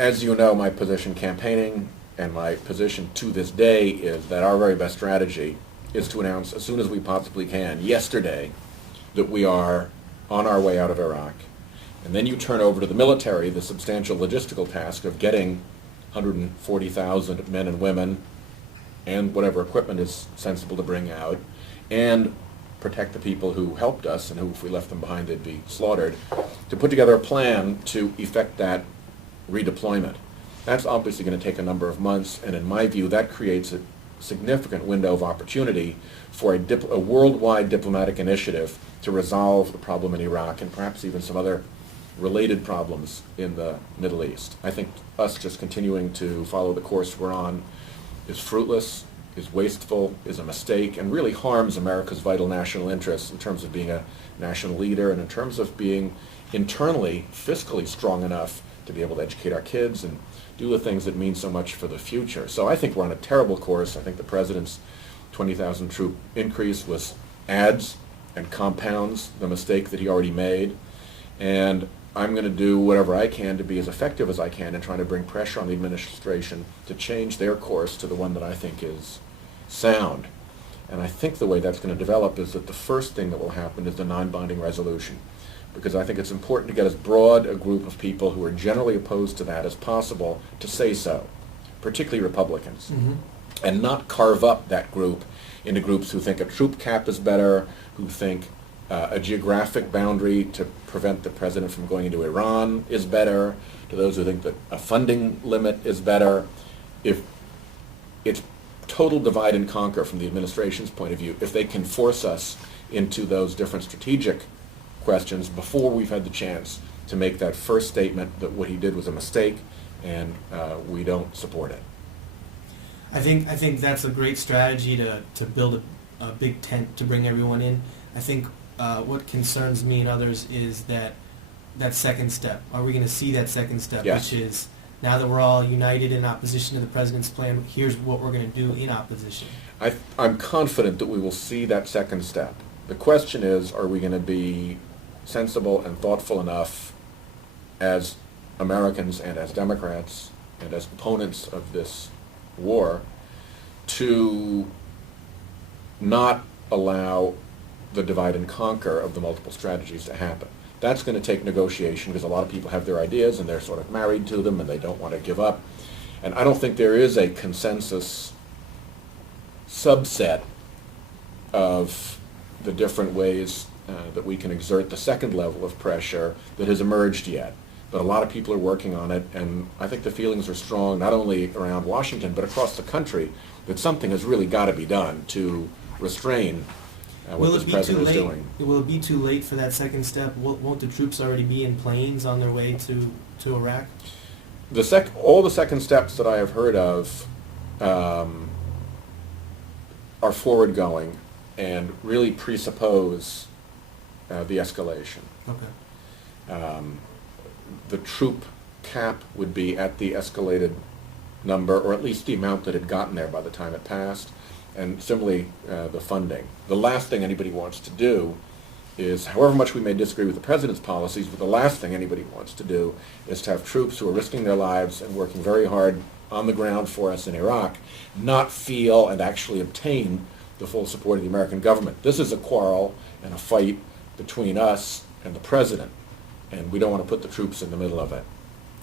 as you know, my position campaigning and my position to this day is that our very best strategy is to announce as soon as we possibly can, yesterday, that we are on our way out of Iraq. And then you turn over to the military the substantial logistical task of getting 140,000 men and women and whatever equipment is sensible to bring out, and protect the people who helped us and who, if we left them behind, they'd be slaughtered, to put together a plan to effect that redeployment. That's obviously going to take a number of months, and in my view, that creates a significant window of opportunity for a worldwide diplomatic initiative to resolve the problem in Iraq and perhaps even some other related problems in the Middle East. I think us just continuing to follow the course we're on is fruitless, is wasteful, is a mistake, and really harms America's vital national interests in terms of being a national leader and in terms of being internally, fiscally strong enough to be able to educate our kids and do the things that mean so much for the future. So I think we're on a terrible course. I think the President's 20,000 troop increase adds and compounds the mistake that he already made. And I'm going to do whatever I can to be as effective as I can in trying to bring pressure on the administration to change their course to the one that I think is sound. And I think the way that's going to develop is that the first thing that will happen is the non-binding resolution, because I think it's important to get as broad a group of people who are generally opposed to that as possible to say so, particularly Republicans, and not carve up that group into groups who think a troop cap is better, who think a geographic boundary to prevent the president from going into Iran is better, to those who think that a funding limit is better. If it's total divide and conquer from the administration's point of view, if they can force us into those different strategic questions before we've had the chance to make that first statement that what he did was a mistake and we don't support it. I think that's a great strategy to build a big tent to bring everyone in. I think what concerns me and others is that second step. Are we going to see that second step, yes. Which is, now that we're all united in opposition to the president's plan, here's what we're going to do in opposition? I'm confident that we will see that second step. The question is, are we going to be sensible and thoughtful enough as Americans and as Democrats and as opponents of this war to not allow the divide and conquer of the multiple strategies to happen. That's going to take negotiation because a lot of people have their ideas and they're sort of married to them and they don't want to give up. And I don't think there is a consensus subset of the different ways that we can exert the second level of pressure that has emerged yet. But a lot of people are working on it, and I think the feelings are strong not only around Washington but across the country that something has really got to be done to restrain what this president is doing. Will it be too late for that second step? Won't the troops already be in planes on their way to Iraq? All the second steps that I have heard of are forward going and really presuppose the escalation. Okay. The troop cap would be at the escalated number, or at least the amount that had gotten there by the time it passed, and similarly the funding. The last thing anybody wants to do is, however much we may disagree with the president's policies, but the last thing anybody wants to do is to have troops who are risking their lives and working very hard on the ground for us in Iraq not feel and actually obtain the full support of the American government. This is a quarrel and a fight between us and the president, and we don't want to put the troops in the middle of it.